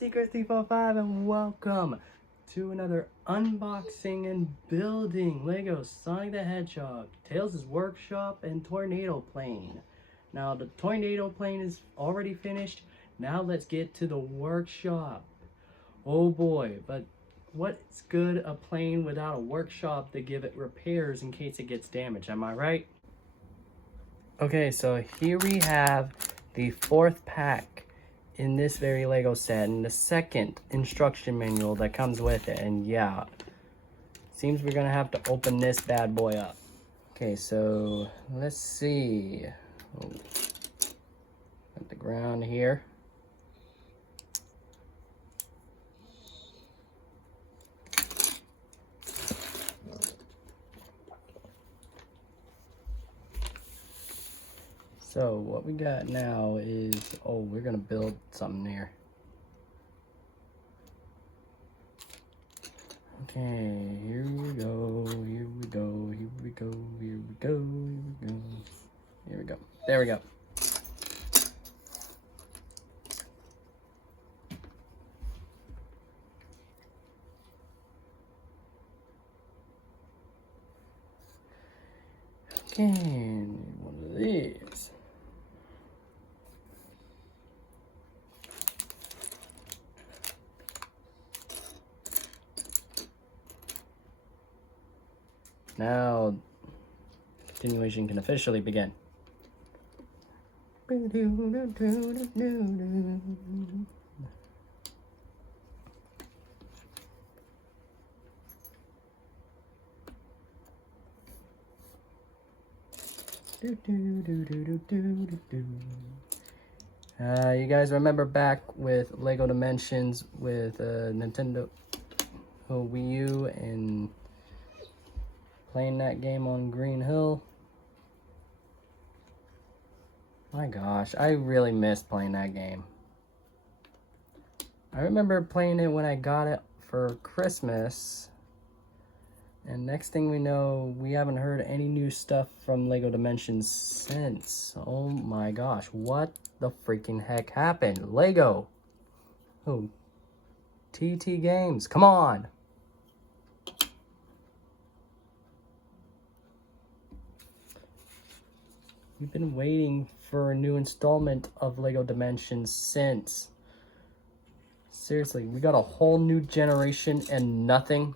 Secret345 and welcome to another unboxing and building Lego Sonic the Hedgehog, Tails' Workshop, and Tornado Plane. Now the Tornado Plane is already finished. Now let's get to the workshop. Oh boy, but what's good a plane without a workshop to give it repairs in case it gets damaged, am I right? Okay, so here we have the fourth pack in this very Lego set and the second instruction manual that comes with it. And yeah, seems we're gonna have to open this bad boy up. Okay, so let's see. Oh, at the ground here. So what we got now is, oh, we're gonna build something here. Okay, here we go, here we go, here we go, here we go, here we go. Here we go. There we go. Okay, one of these. Now, continuation can officially begin. You guys remember back with Lego Dimensions with Nintendo Wii U and playing that game on Green Hill? My gosh, I really missed playing that game. I remember playing it when I got it for Christmas. And next thing we know, we haven't heard any new stuff from Lego Dimensions since. Oh my gosh, what the freaking heck happened? Lego! Oh, TT Games, come on! We've been waiting for a new installment of Lego Dimensions since. Seriously, we got a whole new generation and nothing.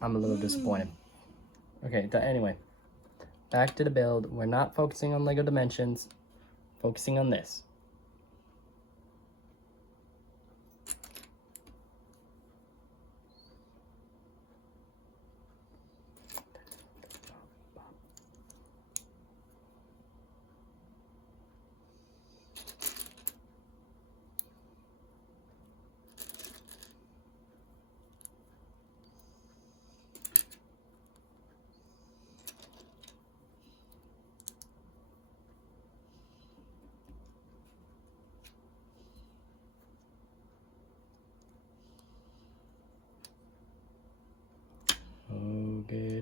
I'm a little disappointed. Okay, anyway, back to the build. We're not focusing on Lego Dimensions, focusing on this.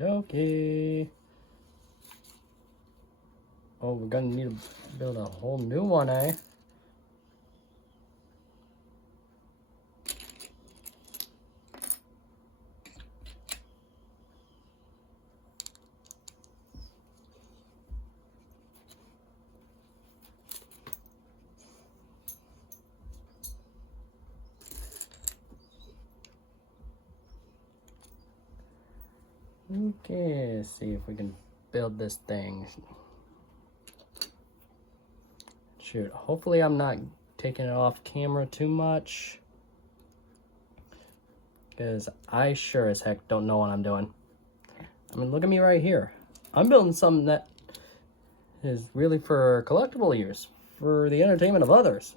Okay. Oh, we're gonna need to build a whole new one, eh? Okay, let's see if we can build this thing. Shoot, hopefully I'm not taking it off camera too much, because I sure as heck don't know what I'm doing. I mean, look at me right here. I'm building something that is really for collectible use, for the entertainment of others.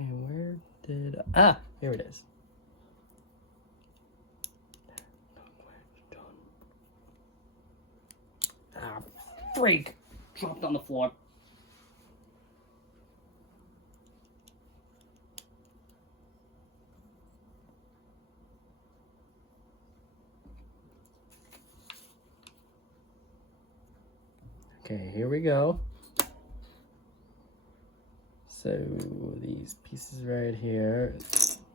Okay, where did... Ah, here it is. Ah, freak! Dropped on the floor. Okay, here we go. So these pieces right here,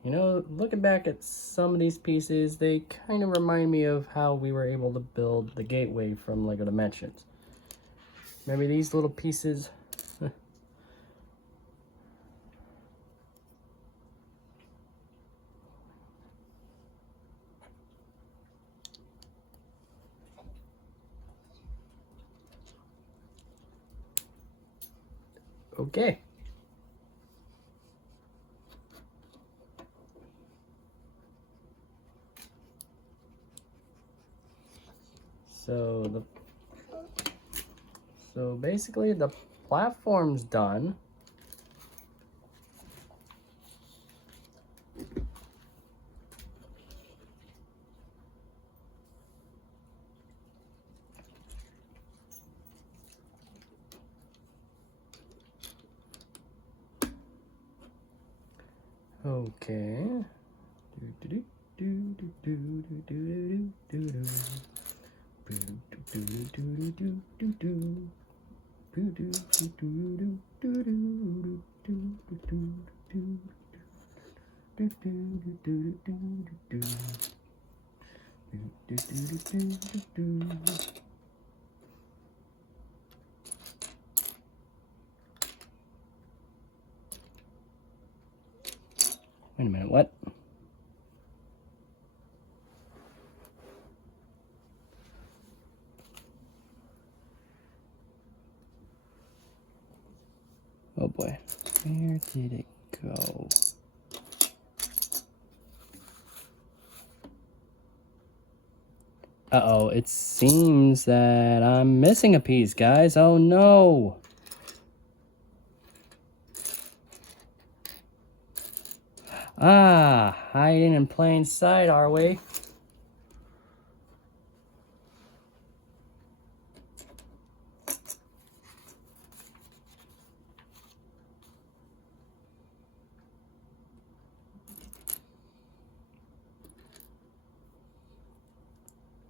you know, looking back at some of these pieces, they kind of remind me of how we were able to build the gateway from LEGO Dimensions. Maybe these little pieces. Okay. So basically the platform's done. Okay. Wait a minute, what? Oh boy, where did it go? Uh-oh, it seems that I'm missing a piece, guys. Oh no! Ah, hiding in plain sight, are we?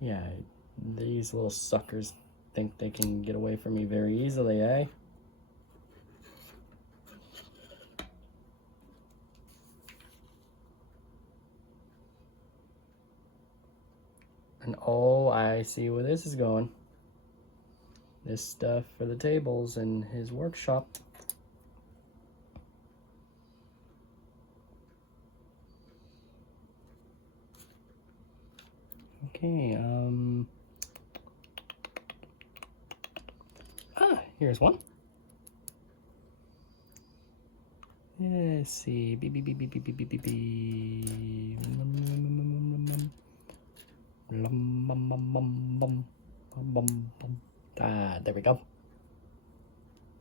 Yeah, these little suckers think they can get away from me very easily, eh? And oh, I see where this is going. This stuff for the tables in his workshop. Okay, here's one. Let's see. Beep, beep, beep, beep, beep, beep, beep, beep, beep. Ah, there we go.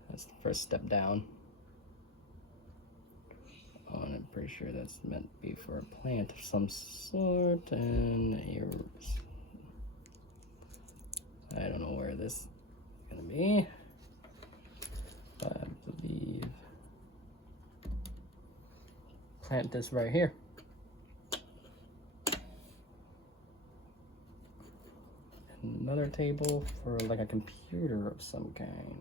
That's the first step down. Oh, and I'm pretty sure that's meant to be for a plant of some sort, and I don't know where this is gonna be, but I believe plant this right here. Another table for like a computer of some kind.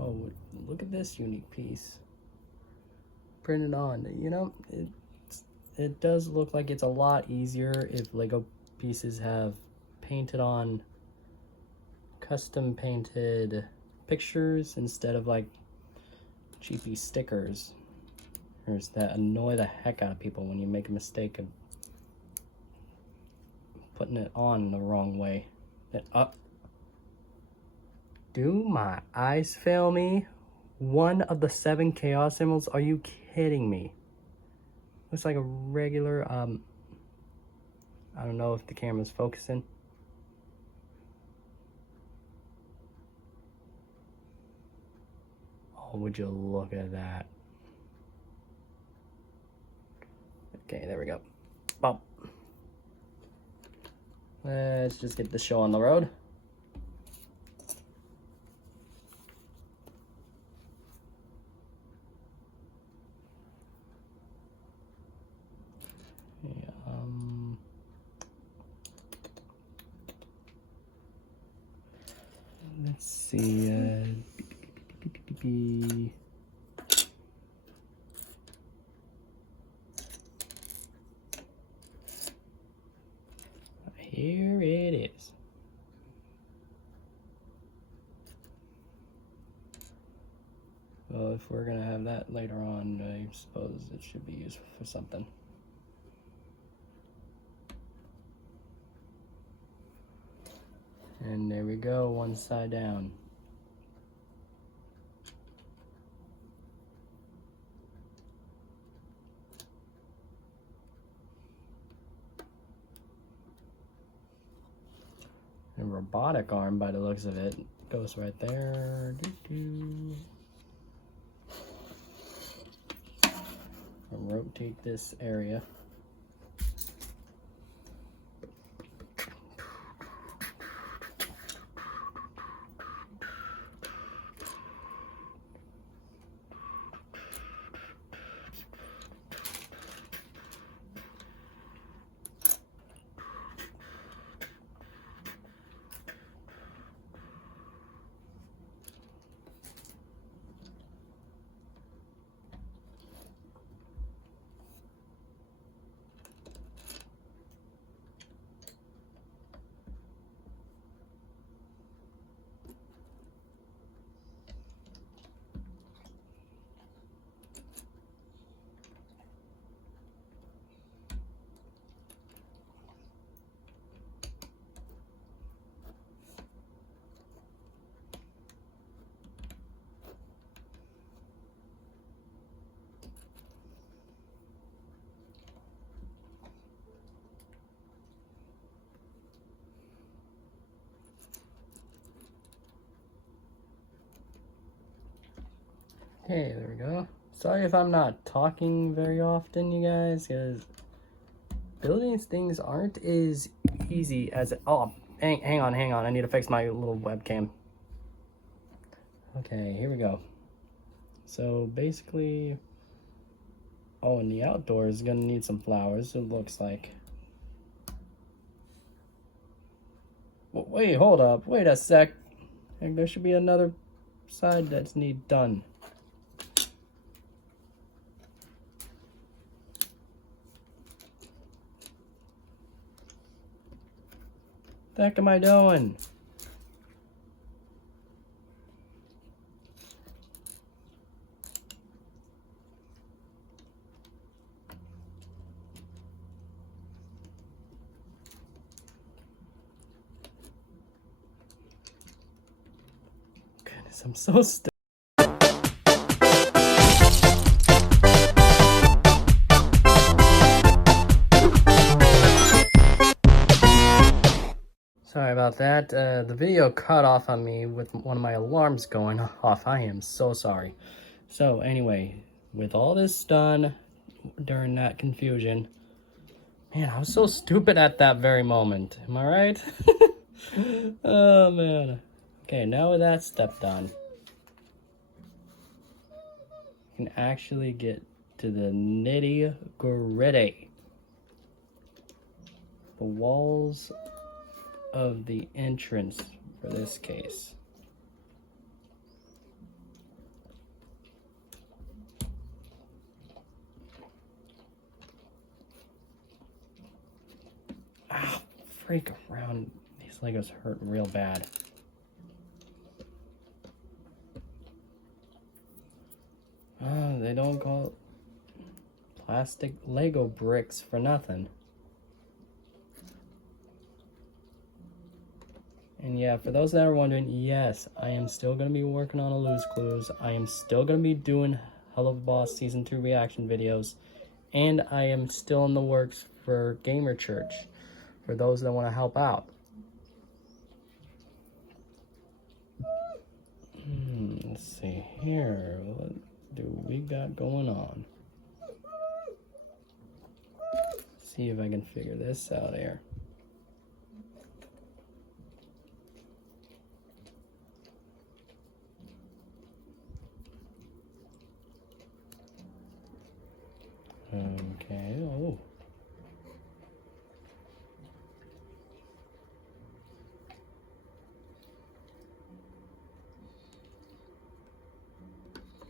Oh, look at this unique piece. Printed on. You know, it does look like it's a lot easier if Lego pieces have painted on custom painted pictures instead of like cheapy stickers. There's that annoy the heck out of people when you make a mistake of putting it on the wrong way. Do my eyes fail me? One of the 7 chaos emeralds? Are you kidding me? Looks like a regular, I don't know if the camera's focusing. Oh, would you look at that? Okay, there we go. Bump. Let's just get the show on the road. Let's see. Here it is. Well, if we're gonna have that later on, I suppose it should be used for something. And there we go, one side down. A robotic arm by the looks of it. Goes right there. Rotate this area. Okay, there we go. Sorry if I'm not talking very often, you guys, because building things aren't as easy as... Oh, hang on. I need to fix my little webcam. Okay, here we go. So basically... Oh, and the outdoor is gonna need some flowers, it looks like. Wait, hold up. Wait a sec. There should be another side that's need done. What the heck am I doing? Goodness, I'm so stupid. Sorry about that. The video cut off on me with one of my alarms going off. I am so sorry. So anyway, with all this done during that confusion, man, I was so stupid at that very moment. Am I right? Oh man. Okay, now with that step done, we can actually get to the nitty-gritty. The walls of the entrance for this case. Ah, freak around. These Legos hurt real bad. Oh, they don't call it plastic Lego bricks for nothing. And yeah, for those that are wondering, yes, I am still going to be working on a Lose Clues. I am still going to be doing Hello Boss Season 2 reaction videos. And I am still in the works for Gamer Church, for those that want to help out. Let's see here. What do we got going on? See if I can figure this out here.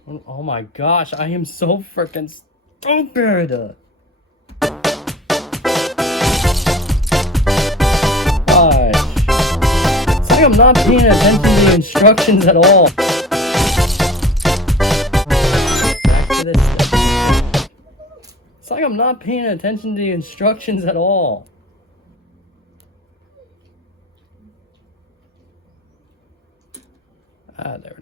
Oh my gosh, I am so freaking stupid! Gosh. It's like I'm not paying attention to the instructions at all. Back to this step. It's like I'm not paying attention to the instructions at all. Ah, there.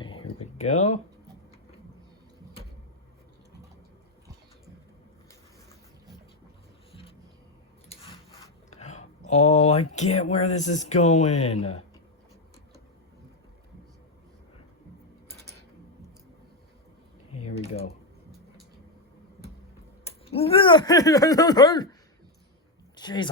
Okay, here we go. Oh, I get where this is going. Okay, here we go. Jeez,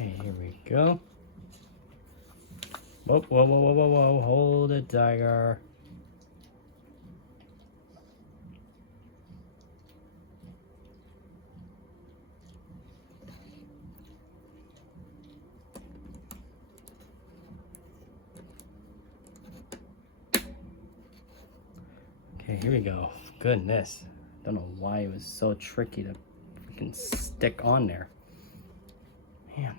Okay, here we go. Whoa. Hold it, Tiger. Okay, here we go. Goodness. Don't know why it was so tricky to freaking stick on there. Man.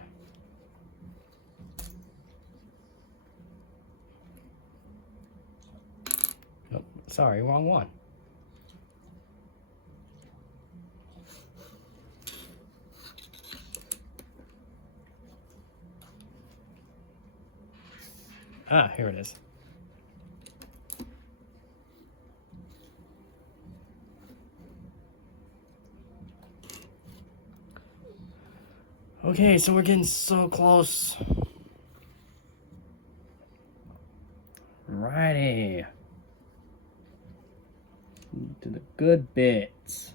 Oh, sorry, wrong one. Ah, here it is. Okay, so we're getting so close. Righty. To the good bits.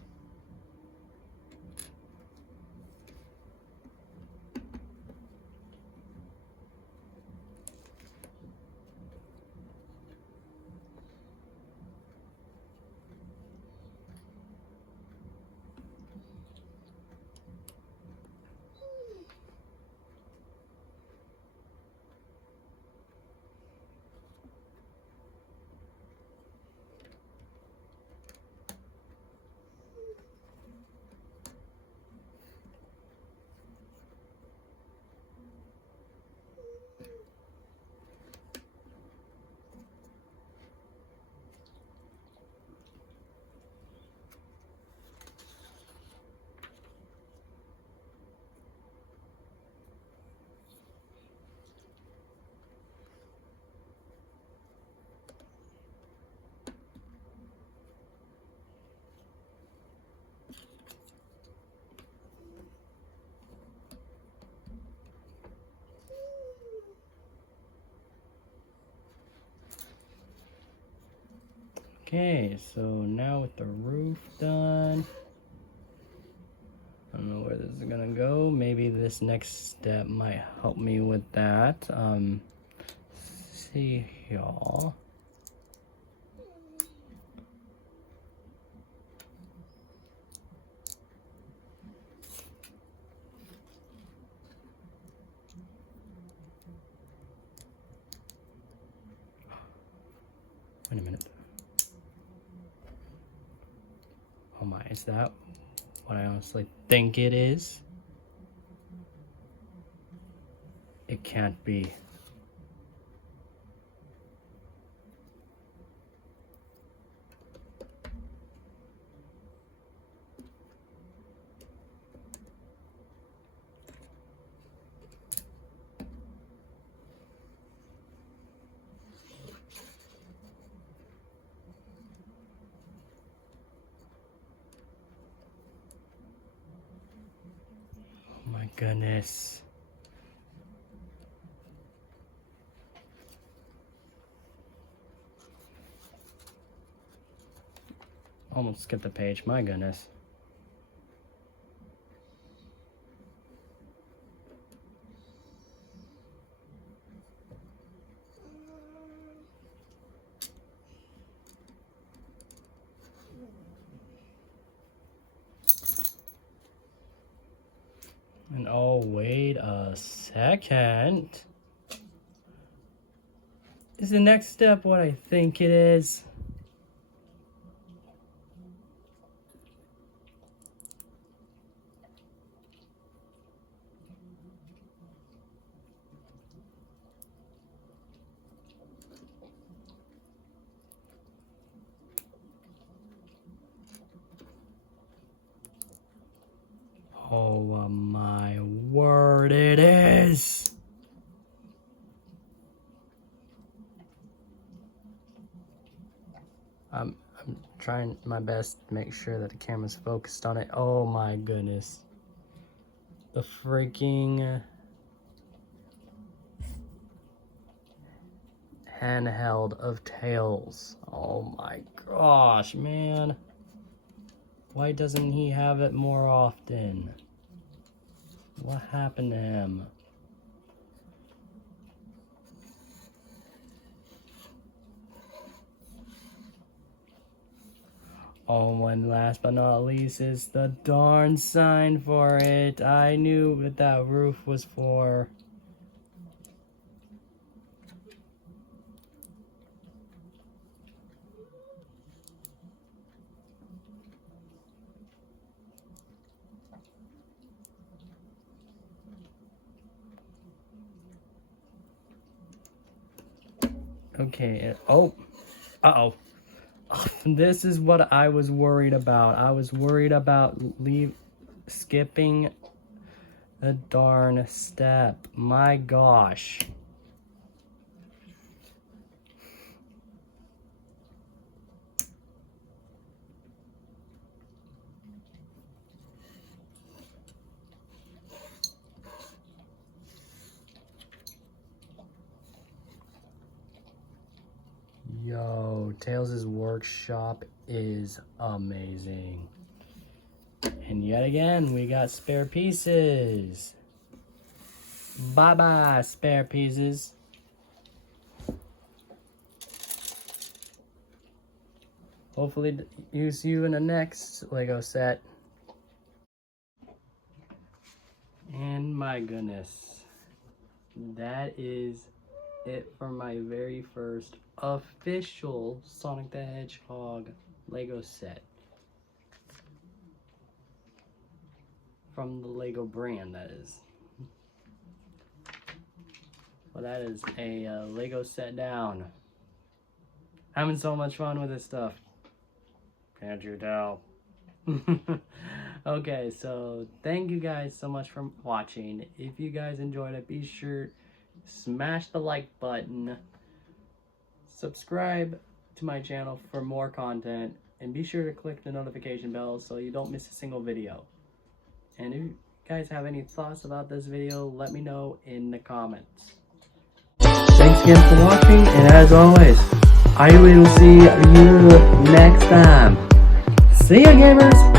Okay, so now with the roof done, I don't know where this is gonna go. Maybe this next step might help me with that. See y'all. Wait a minute. Oh my, is that what I honestly think it is? It can't be. Oh my goodness. Almost skipped the page, my goodness. And oh, wait a second. Is the next step what I think it is? Oh my word, it is! I'm trying my best to make sure that the camera's focused on it. Oh my goodness. The freaking handheld of Tails. Oh my gosh, man. Why doesn't he have it more often? What happened to him? Oh, and last but not least is the darn sign for it. I knew what that roof was for. Okay, uh-oh. This is what I was worried about. I was worried about skipping a darn step. My gosh. Yo, Tails' workshop is amazing. And yet again, we got spare pieces. Bye-bye, spare pieces. Hopefully use you in the next Lego set. And my goodness, that is it for my very first official Sonic the Hedgehog Lego set. From the Lego brand, that is. Well, that is a Lego set down. Having so much fun with this stuff. Can't you tell? Okay, so thank you guys so much for watching. If you guys enjoyed it, be sure smash the like button, subscribe to my channel for more content, and be sure to click the notification bell so you don't miss a single video. And if you guys have any thoughts about this video, let me know in the comments. Thanks again for watching, and as always, I will see you next time. See ya, gamers!